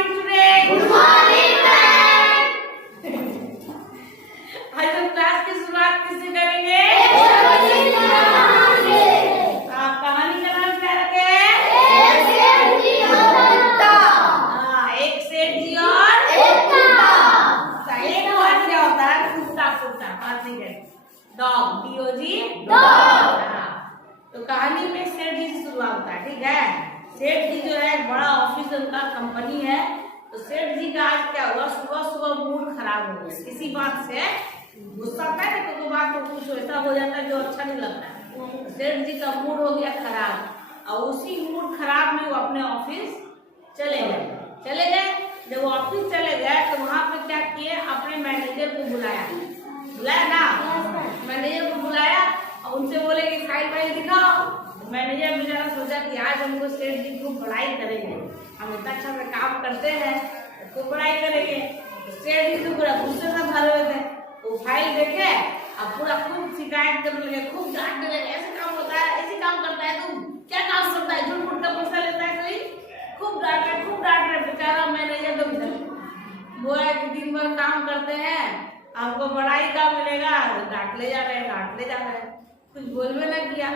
morning students. Good morning ma'am. आज हम class की शुरुआत किससे करेंगे? कहानी का नाम क्या रखे? एक सेठ जी और कुत्ता। एक सेठ जी और कुत्ता। एक बार क्या होता है? कुत्ता कुत्ता बात नहीं करें। Dog D-O-G dog. तो कहानी में सेठ जी से शुरुआत होता है, ठीक है। सेठ जी जो है बड़ा ऑफिस उनका कंपनी है। तो सेठ जी का आज क्या हुआ, सुबह सुबह मूड खराब हो गया किसी बात से। गुस्सा आता है तो बात तो कुछ ऐसा हो जाता है जो अच्छा नहीं लगता है। सेठ जी का मूड हो गया खराब और उसी मूड खराब में वो अपने ऑफिस चले गए। जब वो ऑफिस चले गए तो वहाँ पे क्या किए, अपने मैनेजर को बुलाया ना। मैनेजर को बुलाया और उनसे बोले कि फाइल दिखाओ। मैनेजर बेचारा सोचा कि आज हमको सेठ जी खूब बड़ाई करेंगे, हम इतना अच्छा से काम करते हैं खूब बड़ाई करेंगे। तो सेठ जी तो पूरा गुस्से से भरे हुए थे। वो फाइल देखे और पूरा खूब शिकायत करने लगे, खूब डांटने लगे। ऐसे काम होता है, ऐसे काम करता है, तुम क्या काम करता है, झूठ मूठ का पैसा लेता है कोई। खूब डांट रहे बेचारा मैनेजर। तो वो है कि दिन भर काम करते हैं, आपको बड़ाई का मिलेगा, डांट ले जा रहे हैं। कुछ बोलवे ना किया,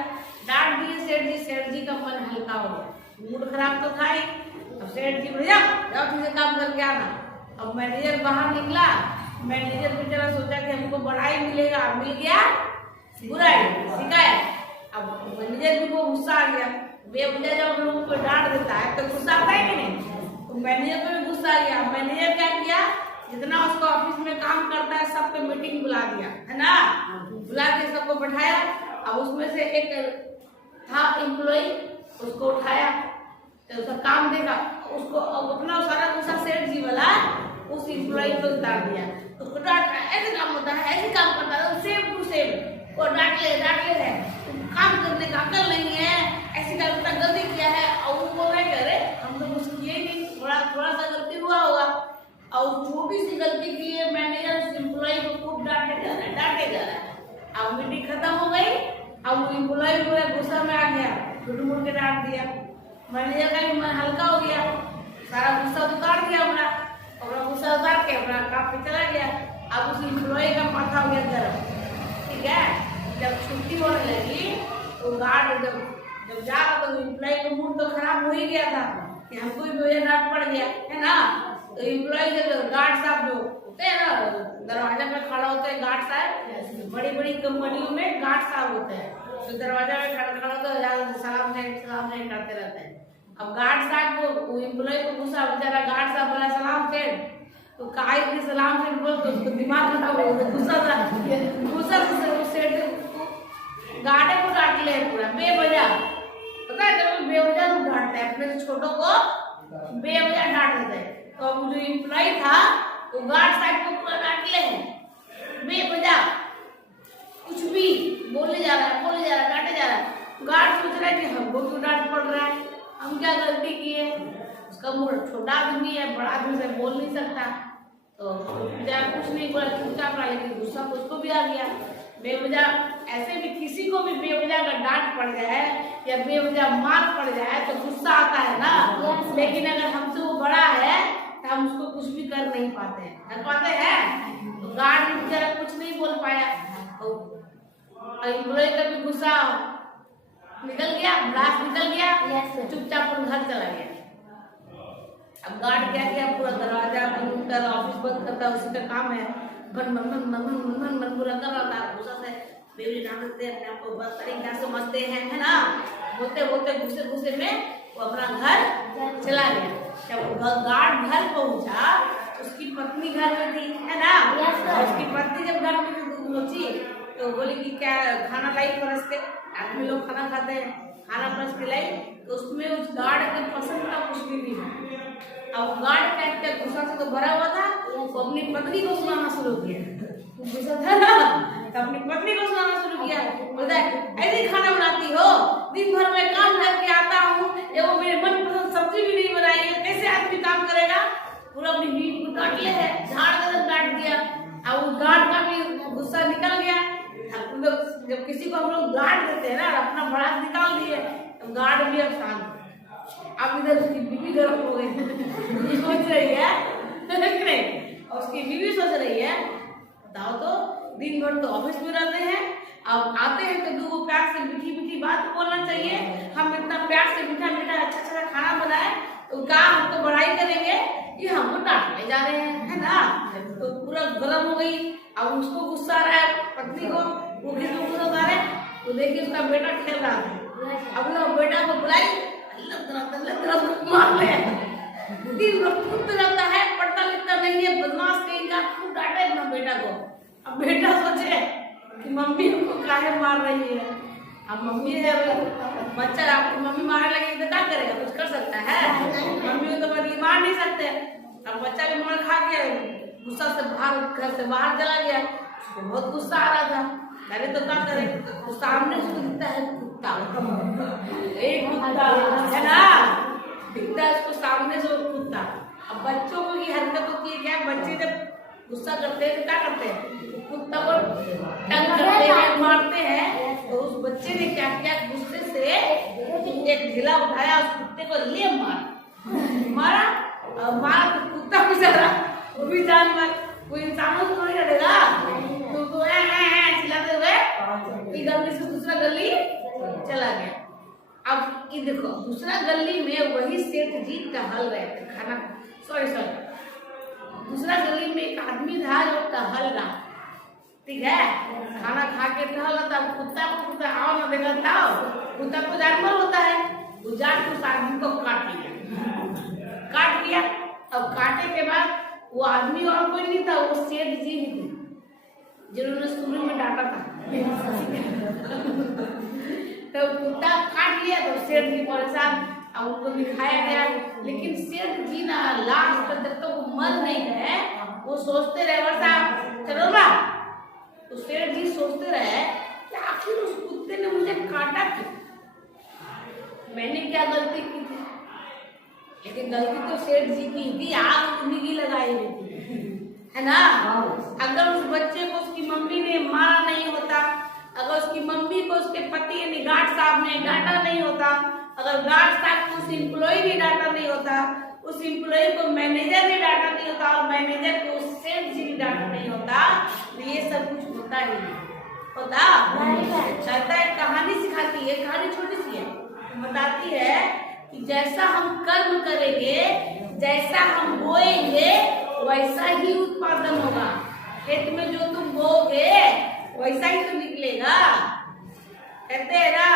डांट दिए सेठ जी का मन हल्का हो गया। मूड खराब तो था ही। अब सेठ जी बोले जाओ तुझे काम करके आना। अब मैनेजर बाहर निकला। मैनेजर बेचारा सोचा कि हमको बड़ाई मिलेगा, मिल गया बुराई शिकायत। अब मैनेजर भी को गुस्सा आ गया। बेवजह जब लोगों को डांट देता है तो गुस्सा आता है कि नहीं। तो मैनेजर को भी गुस्सा आ गया। मैनेजर क्या किया, जितना उसको ऑफिस में काम करता है सब पे मीटिंग बुला दिया, है ना। बुला के सबको बैठाया। अब उसमें से एक था एम्प्लॉय, उसको उठाया तो उसका काम देखा। उसको अपना सारा गुस्सा सेठ जी वाला उस एम्प्लॉय पे उतार दिया। उसको डांट रहा है, ऐसे काम होता है, ऐसे काम करता है, सेम टू सेम वो डांट ले है। काम करने का अकल नहीं है, ऐसी गलती किया है। और वो बोल रहे अरे हम तो कुछ किए ही नहीं, थोड़ा सा गलती हुआ होगा। और छोटी सी गलती के लिए मैनेजर उस एम्प्लॉय को खूब डांटे जा रहा है। अब मीटिंग खत्म हो गई। अब वो एम्प्लॉय पूरा गुस्सा में आ गया, झूठ के डांट दिया। मैनेजर का भी मन हल्का हो गया, सारा गुस्सा उतार दिया अपना गुस्सा उतार के अपना काम पे चला गया। अब उस एम्प्लॉय का माथा हो गया गर्म, ठीक है। जब छुट्टी होने लगी तो गार्ड जब जा रहा तो एम्प्लॉय का मूड तो खराब हो ही गया था कि हमको भी डांट पड़ गया, है ना। तो एम्प्लॉय जब गार्ड साहब जो होते हैं ना, दरवाजा पे खड़ा होते हैं गार्ड साहब। बड़ी कंपनियों में गार्ड साहब होते हैं, तो दरवाजा में खड़ा होते हैं, सलाम नहीं करते रहते हैं। अब गार्ड साहब को एम्प्लॉय को गुस्सा, बेचारा गार्ड साहब बोला सलाम सेठ, तो काय के सलाम सेठ बोल तो उसको दिमाग खराब हो गया, गुस्सा से सेठ गार्ड को डांट ले पूरा बेवजह। पता है जब बेवजह को डांटते हैं, अपने छोटों को बेवजह डांट देते हैं। तो अब जो एम्प्लॉय था तो गार्ड साहब को पूरा डांट ले बेवजह, कुछ भी बोले जा रहा है, डांटे जा रहा है। गार्ड सोच रहा है कि हमको क्यों डांट पड़ रहा है, हम क्या गलती किए। उसका मूड, छोटा आदमी है, बड़ा आदमी से बोल नहीं सकता। तो बेचारा कुछ नहीं बोला, चुपचाप रहा। लेकिन गुस्सा तो उसको भी आ गया बेवजह। ऐसे भी किसी को भी बेवजह अगर डांट पड़ जाए या बेवजह मार पड़ जाए तो गुस्सा आता है ना। लेकिन अगर हमसे वो बड़ा है तो हम उसको कुछ भी कर नहीं पाते हैं। तो गार्ड भी बेचारा कुछ नहीं बोल पाया। एम्प्लॉय का भी गुस्सा निकल गया, चुपचाप घर चला गया। अब गार्ड क्या किया, पूरा दरवाजा बंद कर, ऑफिस बंद करता, उसी का काम है। मन पूरा कर रहा था गुस्सा से। बेवजह डांटते अपने आप को बस तरीका समझते हैं, है ना। बोलते गुस्से में वो अपना घर चला गया। जब गार्ड घर पहुंचा, उसकी पत्नी घर में थी, है ना। उसकी पत्नी जब घर में पहुंची तो बोली कि क्या खाना लाई परस के, आदमी लोग खाना खाते हैं, खाना परस के लाई। तो उसमें उस गार्ड के पसंद का कुछ भी नहीं है। अब गार्ड क्या गुस्सा से तो भरा हुआ था, वो अपनी पत्नी को सुनाना शुरू किया। गुस्सा था ना, तो अपनी पत्नी को सुनाना शुरू किया। बोलता है ऐसे खाना बनाती हो, दिन भर में काम करके आता हूँ, ये वो मेरे मनपसंद सब्जी भी नहीं बनाई है, कैसे आदमी काम करेगा। पूरा अपनी बीवी को डांट लिया है, झाड़ डांट दिया। अब उस गार्ड का भी गुस्सा निकल गया। जब किसी को हम लोग डांट देते हैं ना, अपना भड़ास निकाल दिए, तो गार्ड भी अब शांत। अब इधर उसकी बीवी गर्म हो गई, सोच रही दिन भर तो ऑफिस में रहते हैं, अब आते हैं तो दो प्यार से मीठी मीठी बात बोलना चाहिए। हम इतना प्यार से मीठा मीठा अच्छा अच्छा खाना बनाए तो क्या हमको बड़ाई करेंगे, ये हमको डांटने जा रहे हैं, है ना। तो पूरा गर्म हो गई। अब उसको गुस्सा आ रहा है पत्नी को, वो किसको गुस्सा आ रहा है, तो देखिए उसका बेटा खेल रहा है। अब लोग बेटा को बुलाई, मार ले, दिन भर कूदता रहता है, पढ़ता लिखता नहीं है, बदमाश कहीं का, खूब डांटे अपना बेटा को। अब बेटा सोचे कि मम्मी उनको काहे मार रही है। अब मम्मी है, बच्चा आपको मम्मी मारने लगी तो क्या करेगा, कुछ कर सकता है, मम्मी को तो बदली मार नहीं सकते। अब बच्चा भी मार खा के गुस्सा से बाहर, घर से बाहर चला गया। उसको बहुत गुस्सा आ रहा था, अरे तो क्या करे, तो सामने उसको दिखता है कुत्ता, एक कुत्ता है ना, दिखता है उसको सामने से कुत्ता। अब बच्चों को ये हरकत होती है क्या, बच्चे जब गुस्सा करते हैं तो क्या करते हैं, कुत्ता को टंग करते हैं, मारते हैं। तो उस बच्चे ने क्या किया, गुस्से से एक ढीला उठाया, उस कुत्ते को ले मारा तो कुत्ता बेचारा, वो भी जानवर, वो इंसानों को थोड़ी लड़ेगा, तो चिल्लाते हुए एक गली से दूसरा गली चला गया। अब ये देखो, दूसरा गली में वही सेठ जी टहल रहे थे, खाना दूसरा गली में एक आदमी था जो टहल रहा, ठीक है, खाना खा के टहल रहा था। कुत्ता को आओ ना देखा था, कुत्ता को जानवर होता है, वो जाके उस आदमी को काट लिया। अब काटे के बाद वो आदमी और कोई नहीं था, वो सेठ जी ही थे जिन्होंने शुरू में डांटा था। तो कुत्ता काट लिया तो सेठ जी परेशान, अब उनको दिखाया गया। लेकिन सेठ जी ना लास्ट तक तो वो मर नहीं गए, वो सोचते रहे वर्षा चलो ना, तो सेठ जी सोचते रहे कि आखिर उस कुत्ते ने मुझे काटा क्यों, मैंने क्या गलती की थी। लेकिन गलती तो सेठ जी की थी, आग उन्हीं की लगाई हुई थी, है ना। अगर उस बच्चे को उसकी मम्मी ने मारा नहीं होता, अगर उसकी मम्मी को उसके पति यानी गार्ड साहब ने डांटा नहीं होता, अगर गार्ड साहब को उस एम्प्लॉय ने डांटा नहीं होता, उस एम्प्लॉय को मैनेजर ने डांटा नहीं होता, और मैनेजर को सेठ जी ने डांटा नहीं होता, तो ये सब कुछ होता ही नहीं होता। कहता है कहानी सिखाती है, कहानी छोटी सी है, बताती है कि जैसा हम कर्म करेंगे, जैसा हम बोएंगे, वैसा ही उत्पादन होगा। खेत में जो तुम बोओगे वैसा ही तो निकलेगा, कहते हैं ना।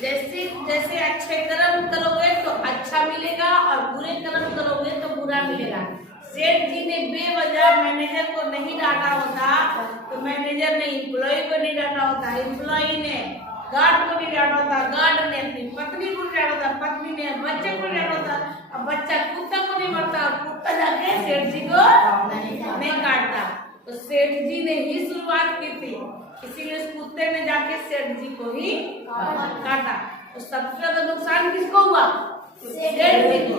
जैसे जैसे अच्छे कर्म करोगे तो अच्छा मिलेगा, और बुरे कर्म करोगे तो बुरा मिलेगा। सेठ जी ने बेवजह मैनेजर को नहीं डांटा होता, तो मैनेजर ने एम्प्लॉय को नहीं डांटा होता, एम्प्लॉय ने गार्ड को नहीं डांटा होता, गार्ड ने अपनी पत्नी को नहीं डांटा होता, पत्नी ने बच्चे को नहीं डांटा होता, अब बच्चा कुत्ता को नहीं मारता, और कुत्ता जाके सेठ जी को नहीं काटता। तो सेठ जी ने ही शुरुआत की थी, इसीलिए उस कुत्ते ने जाके सेठ जी को ही काटा। तो सबसे ज्यादा नुकसान किसको हुआ, सेठ जी को।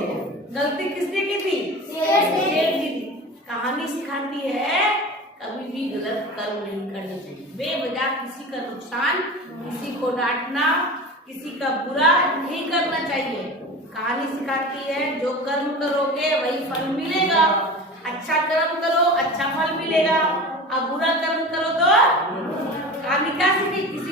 गलती किसने की थी, सेठ जी की। कहानी सिखाती है कभी भी गलत कर्म नहीं करना चाहिए, बेवजह किसी का नुकसान, किसी को डांटना, किसी का बुरा नहीं करना चाहिए। कहानी सिखाती है जो कर्म करोगे वही फल मिलेगा, अच्छा कर्म करो अच्छा फल मिलेगा, अब बुरा कर्म करो तो कहानी क्या सीखी, किसी